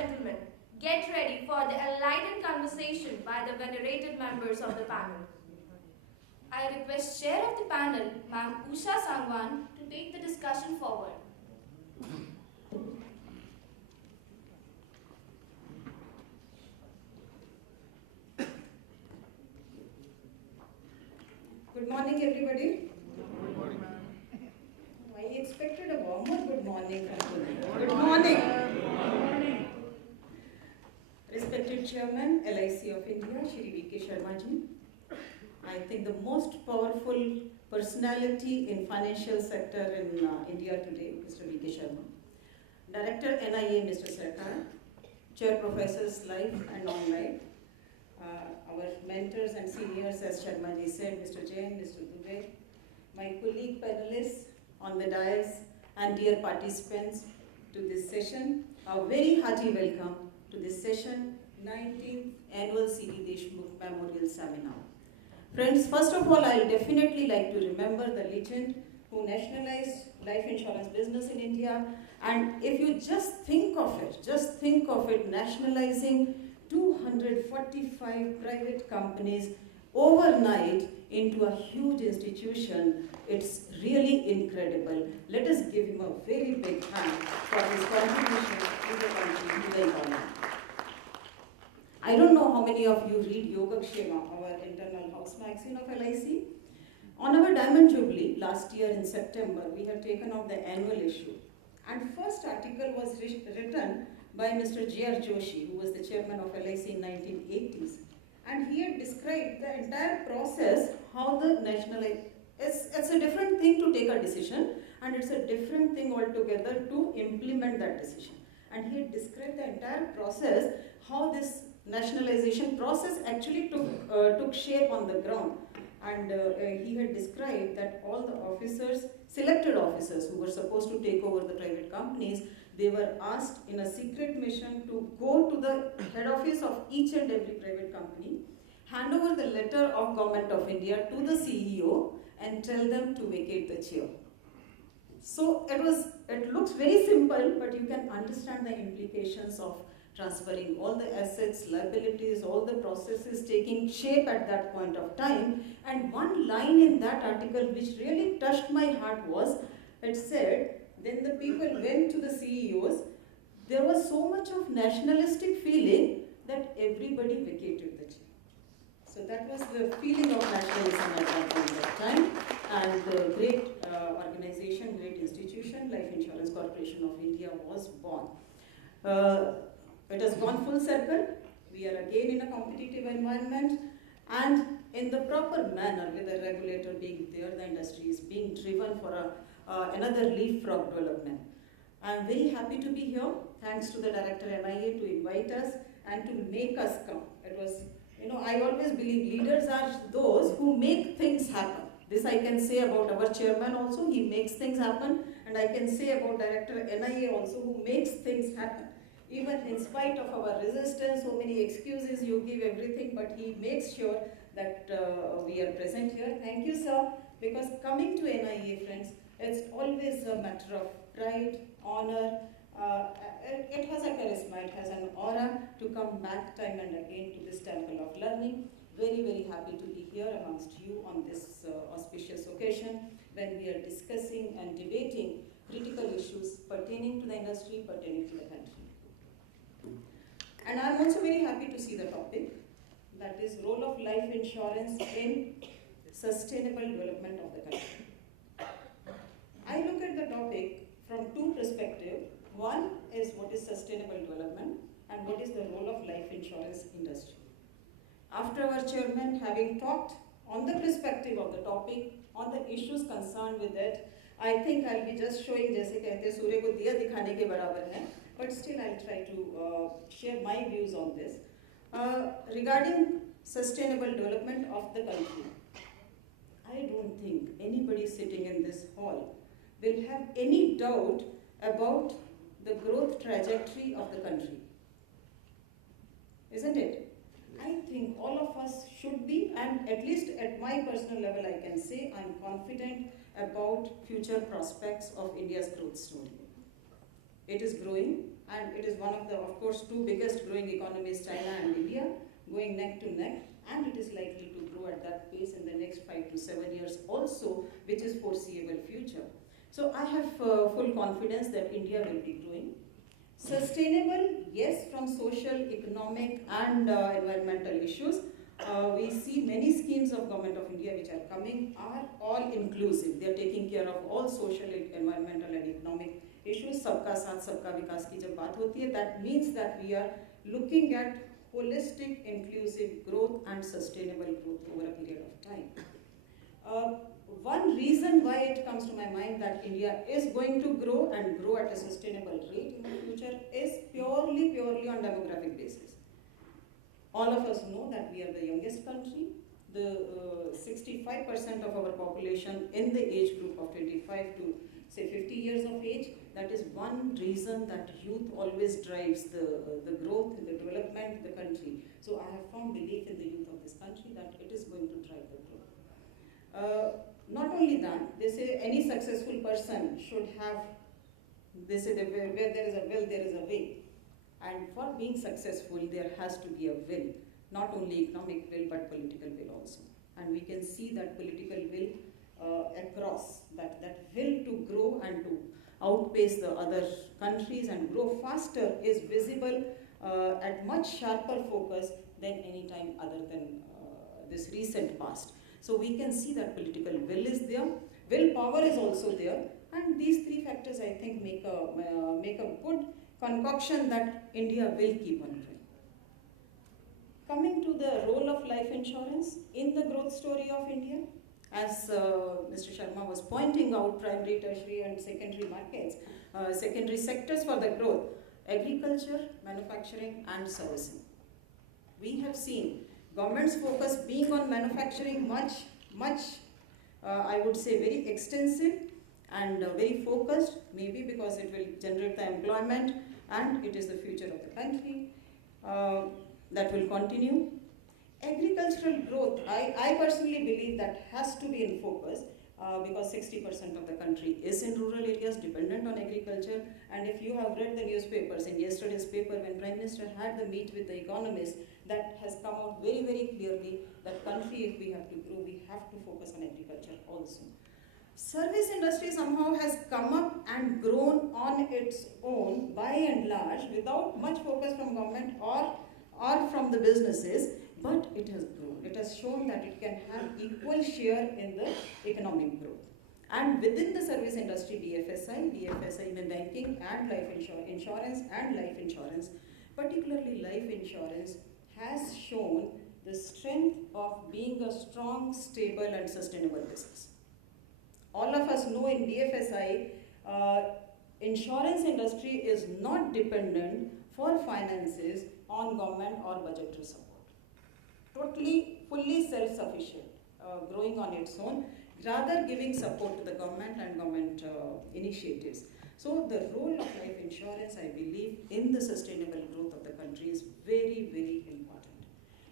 gentlemen, get ready for the enlightened conversation by the venerated members of the panel. I request Chair of the panel, Ma'am Usha Sangwan, to take the discussion forward. Good morning, everybody. Good morning. I expected a warmer good morning from you. Good morning. Good morning. Respected Chairman, LIC of India, Shri V.K. Sharma ji. I think the most powerful personality in financial sector in India today, Mr. V.K. Sharma. Director NIA, Mr. Sarkar. Chair Professors Life and Non-Life. Our mentors and seniors, as Sharma ji said, Mr. Jain, Mr. Dubey, my colleague panelists on the dais, and dear participants to this session, a very hearty welcome to this session, 19th Annual C.D. Deshmukh Memorial Seminar. Friends, first of all, I'll definitely like to remember the legend who nationalized life insurance business in India. And if you just think of it, nationalizing 245 private companies overnight into a huge institution, it's really incredible. Let us give him a very big hand for his contribution to the country, to the economy. I don't know how many of you read Yogakshema, our internal house magazine of LIC. On our Diamond Jubilee, last year in September, we have taken out the annual issue. And first article was written by Mr. J.R. Joshi, who was the chairman of LIC in 1980s. And he had described the entire process, how the it's a different thing to take a decision, and it's a different thing altogether to implement that decision. And he had described the entire process, how this nationalization process actually took shape on the ground. And he had described that all the officers, selected officers who were supposed to take over the private companies, they were asked in a secret mission to go to the head office of each and every private company, hand over the letter of Government of India to the CEO and tell them to vacate the chair. So it looks very simple, but you can understand the implications of transferring all the assets, liabilities, all the processes taking shape at that point of time. And one line in that article which really touched my heart was, it said, then the people went to the CEOs, there was so much of nationalistic feeling that everybody vacated the chair. So that was the feeling of nationalism at that point of time. And the great organization, great institution, Life Insurance Corporation of India was born. It has gone full circle. We are again in a competitive environment, and in the proper manner, with the regulator being there, the industry is being driven for another leapfrog development. I am very happy to be here. Thanks to the director NIA to invite us and to make us come. It was, I always believe leaders are those who make things happen. This I can say about our chairman also, he makes things happen, and I can say about director NIA also, who makes things happen. Even in spite of our resistance, so many excuses, you give everything, but he makes sure that we are present here. Thank you, sir, because coming to NIA, friends, it's always a matter of pride, honor. It has a charisma, it has an aura to come back time and again to this temple of learning. Very, very happy to be here amongst you on this auspicious occasion when we are discussing and debating critical issues pertaining to the industry, pertaining to the country. And I'm also very happy to see the topic, that is role of life insurance in sustainable development of the country. I look at the topic from two perspectives. One is what is sustainable development and what is the role of life insurance industry. After our chairman having talked on the perspective of the topic, on the issues concerned with it, I think I'll be just showing, jaise kehte surya ko diya dikhane ke barabar hai, but still I'll try to share my views on this. Regarding sustainable development of the country, I don't think anybody sitting in this hall will have any doubt about the growth trajectory of the country. Isn't it? I think all of us should be, and at least at my personal level I can say I'm confident about future prospects of India's growth story. It is growing and it is one of the, of course, two biggest growing economies, China and India, going neck to neck, and it is likely to grow at that pace in the next 5 to 7 years also, which is foreseeable future. So I have full confidence that India will be growing. Sustainable, yes, from social, economic and environmental issues. We see many schemes of Government of India which are coming are all inclusive. They are taking care of all social, environmental and economic issues. Sabka saath, sabka vikas ki jab baat hoti hai, that means that we are looking at holistic, inclusive growth and sustainable growth over a period of time. One reason why it comes to my mind that India is going to grow and grow at a sustainable rate in the future is purely on demographic basis. All of us know that we are the youngest country. The 65% of our population in the age group of 25 to say 50 years of age. That is one reason that youth always drives the growth, the development of the country. So I have firm belief in the youth of this country that it is going to drive the growth. Not only that, they say any successful person should have, they say that where there is a will, there is a way. And for being successful, there has to be a will, not only economic will, but political will also. And we can see that political will across, that will to grow and to outpace the other countries and grow faster is visible at much sharper focus than any time other than this recent past. So we can see that political will is there, willpower is also there, and these three factors I think make a good concoction that India will keep on growing. Coming to the role of life insurance in the growth story of India, as Mr. Sharma was pointing out, primary, tertiary and secondary markets, secondary sectors for the growth, agriculture, manufacturing and servicing. We have seen government's focus being on manufacturing much, I would say very extensive and very focused, maybe because it will generate the employment and it is the future of the country. That will continue. Agricultural growth, I personally believe that has to be in focus because 60% of the country is in rural areas dependent on agriculture. And if you have read the newspapers, in yesterday's paper when Prime Minister had the meet with the economists, that has come out very, very clearly that country, if we have to grow, we have to focus on agriculture also. Service industry somehow has come up and grown on its own by and large without much focus from government or from the businesses, but it has grown. It has shown that it can have equal share in the economic growth. And within the service industry, BFSI in banking and life insurance and life insurance, particularly life insurance, has shown the strength of being a strong, stable and sustainable business. All of us know in BFSI, insurance industry is not dependent for finances on government or budgetary support. Totally, fully self-sufficient, growing on its own, rather giving support to the government and government initiatives. So the role of life insurance, I believe, in the sustainable growth of the country is very, very important.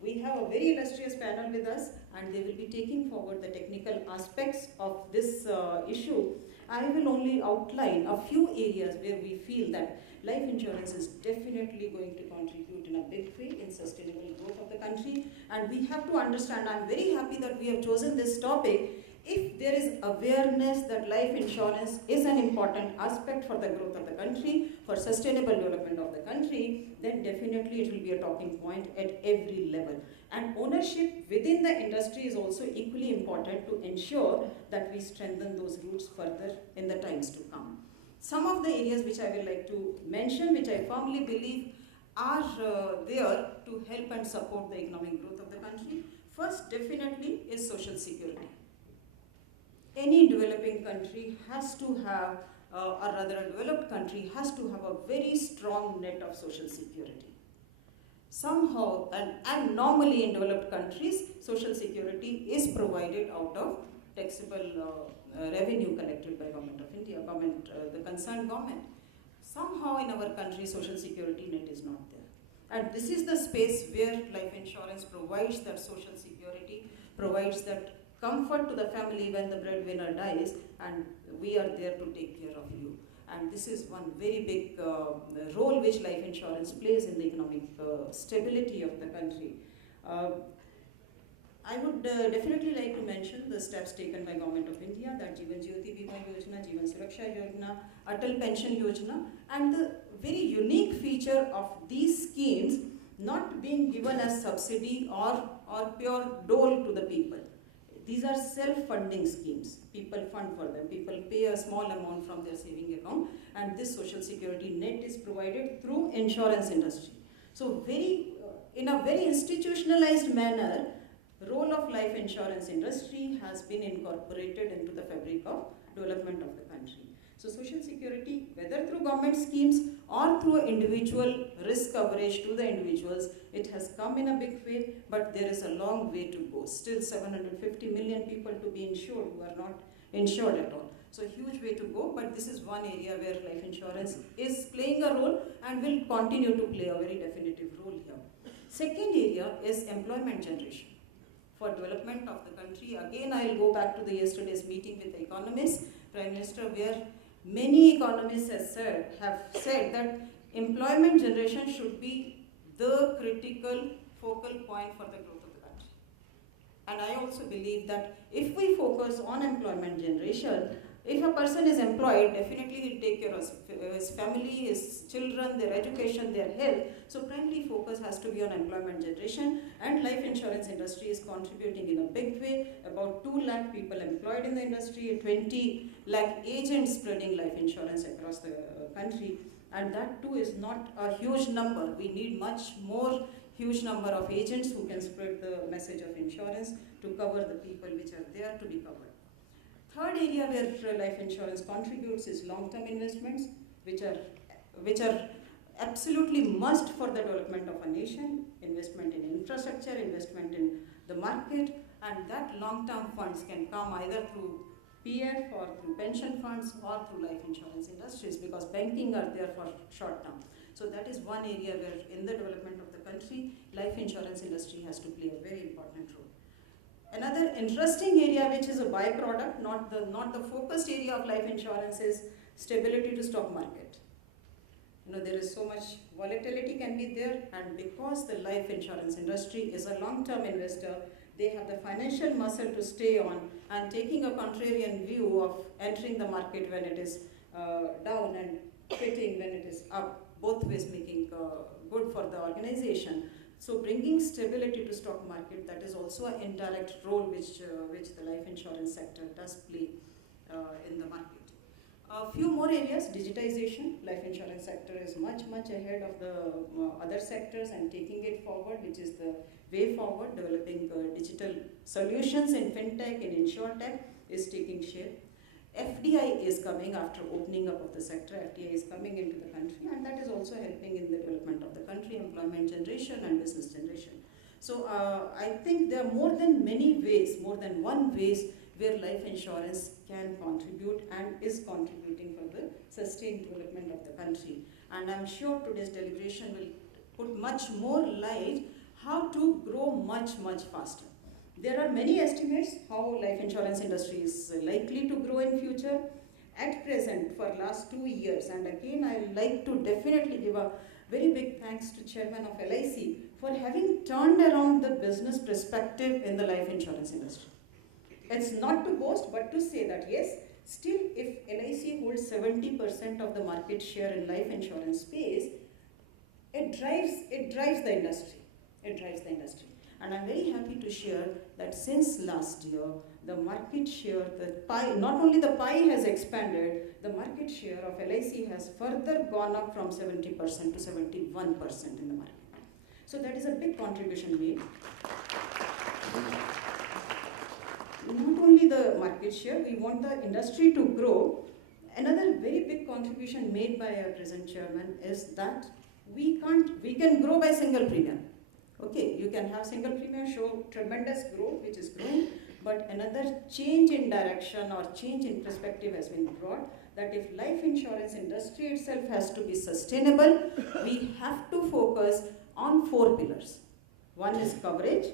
We have a very illustrious panel with us and they will be taking forward the technical aspects of this issue. I will only outline a few areas where we feel that life insurance is definitely going to contribute in a big way in sustainable growth of the country. And we have to understand, I'm very happy that we have chosen this topic. If there is awareness that life insurance is an important aspect for the growth of the country, for sustainable development of the country, then definitely it will be a talking point at every level. And ownership within the industry is also equally important to ensure that we strengthen those roots further in the times to come. Some of the areas which I would like to mention, which I firmly believe are there to help and support the economic growth of the country. First, definitely, is social security. Any developing country has to have, or rather a developed country has to have a very strong net of social security. Somehow, and normally in developed countries, social security is provided out of taxable revenue collected by Government of India, the concerned government. Somehow in our country, social security net is not there. And this is the space where life insurance provides that social security, provides that comfort to the family when the breadwinner dies, and we are there to take care of you. And this is one very big role which life insurance plays in the economic stability of the country. I would definitely like to mention the steps taken by Government of India, that Jeevan Jyoti Bima Yojana, Jeevan Suraksha Yojana, Atal Pension Yojana, and the very unique feature of these schemes not being given as subsidy or pure dole to the people. These are self-funding schemes. People fund for them. People pay a small amount from their saving account, and this social security net is provided through insurance industry. So in a very institutionalized manner, role of life insurance industry has been incorporated into the fabric of development of the country. So social security, whether through government schemes or through individual risk coverage to the individuals, it has come in a big way, but there is a long way to go. Still 750 million people to be insured who are not insured at all. So huge way to go, but this is one area where life insurance is playing a role and will continue to play a very definitive role here. Second area is employment generation. For development of the country, again I will go back to the yesterday's meeting with the economists, Prime Minister, where many economists have said that employment generation should be the critical focal point for the growth of the country. And I also believe that if we focus on employment generation, if a person is employed, definitely he'll take care of his family, his children, their education, their health. So primary focus has to be on employment generation, and life insurance industry is contributing in a big way. About 2 lakh people employed in the industry, 20 lakh agents spreading life insurance across the country. And that too is not a huge number. We need much more huge number of agents who can spread the message of insurance to cover the people which are there to be covered. Third area where life insurance contributes is long-term investments, which are absolutely must for the development of a nation. Investment in infrastructure, investment in the market, and that long-term funds can come either through PF or through pension funds or through life insurance industries, because banking are there for short term. So that is one area where in the development of the country, life insurance industry has to play a very important role. Another interesting area which is a byproduct, not the focused area of life insurance, is stability to stock market. There is so much volatility can be there, and because the life insurance industry is a long-term investor, they have the financial muscle to stay on and taking a contrarian view of entering the market when it is down and quitting when it is up, both ways making good for the organization. So bringing stability to stock market, that is also an indirect role which the life insurance sector does play in the market. A few more areas, digitization. Life insurance sector is much ahead of the other sectors and taking it forward, which is the way forward. Developing digital solutions in fintech and insurtech is taking shape. FDI is coming after opening up of the sector. FDI is coming into the country, and that is also helping in the development of the country, employment generation and business generation. So I think there are more than one ways where life insurance can contribute and is contributing for the sustained development of the country. And I'm sure today's deliberation will put much more light how to grow much faster. There are many estimates how life insurance industry is likely to grow in future. At present, for last 2 years, and again I would like to definitely give a very big thanks to Chairman of LIC for having turned around the business perspective in the life insurance industry. It's not to boast, but to say that yes, still if LIC holds 70% of the market share in life insurance space, it drives the industry. And I'm very happy to share that since last year, the market share, the pie, not only the pie has expanded, the market share of LIC has further gone up from 70% to 71% in the market. So that is a big contribution made. Not only the market share, we want the industry to grow. Another very big contribution made by our present chairman is that we can grow by single premium. Okay, you can have single premium show tremendous growth, which is growing, but another change in direction or change in perspective has been brought, that if life insurance industry itself has to be sustainable, we have to focus on 4 pillars. One is coverage,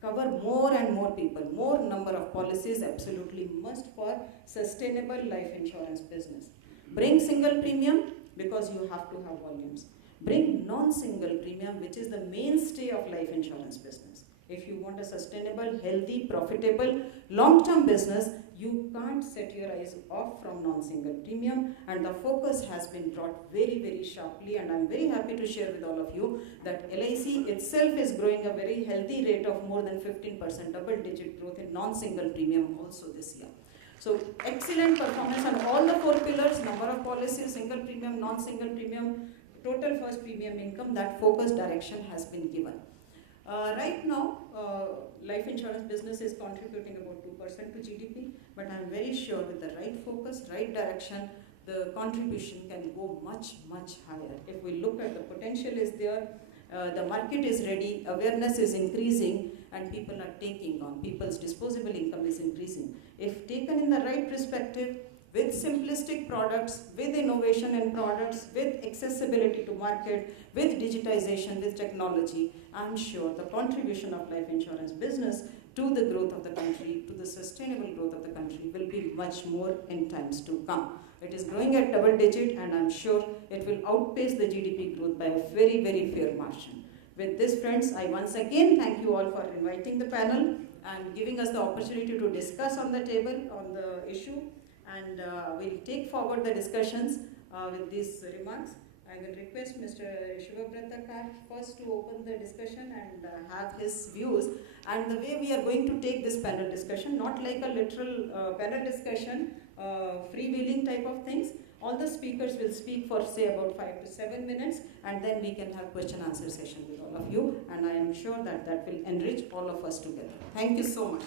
cover more and more people, more number of policies absolutely must for sustainable life insurance business. Bring single premium because you have to have volumes. Bring non-single premium, which is the mainstay of life insurance business. If you want a sustainable, healthy, profitable, long-term business, you can't set your eyes off from non-single premium, and the focus has been brought very, very sharply, and I'm very happy to share with all of you that LIC itself is growing a very healthy rate of more than 15% double-digit growth in non-single premium also this year. So excellent performance on all the 4 pillars: number of policies, single premium, non-single premium, total first premium income. That focus direction has been given. Right now, life insurance business is contributing about 2% to GDP, but I'm very sure with the right focus, right direction, the contribution can go much, much higher. If we look at the potential is there, the market is ready, awareness is increasing, and people are taking on. People's disposable income is increasing. If taken in the right perspective, with simplistic products, with innovation in products, with accessibility to market, with digitization, with technology, I'm sure the contribution of life insurance business to the growth of the country, to the sustainable growth of the country, will be much more in times to come. It is growing at double digit, and I'm sure it will outpace the GDP growth by a very, very fair margin. With this, friends, I once again thank you all for inviting the panel and giving us the opportunity to discuss on the table on the issue. And we'll take forward the discussions with these remarks. I will request Mr. Shivabrata Kar first to open the discussion and have his views. And the way we are going to take this panel discussion, not like a literal panel discussion, freewheeling type of things. All the speakers will speak for say about 5 to 7 minutes, and then we can have question answer session with all of you. And I am sure that that will enrich all of us together. Thank you so much.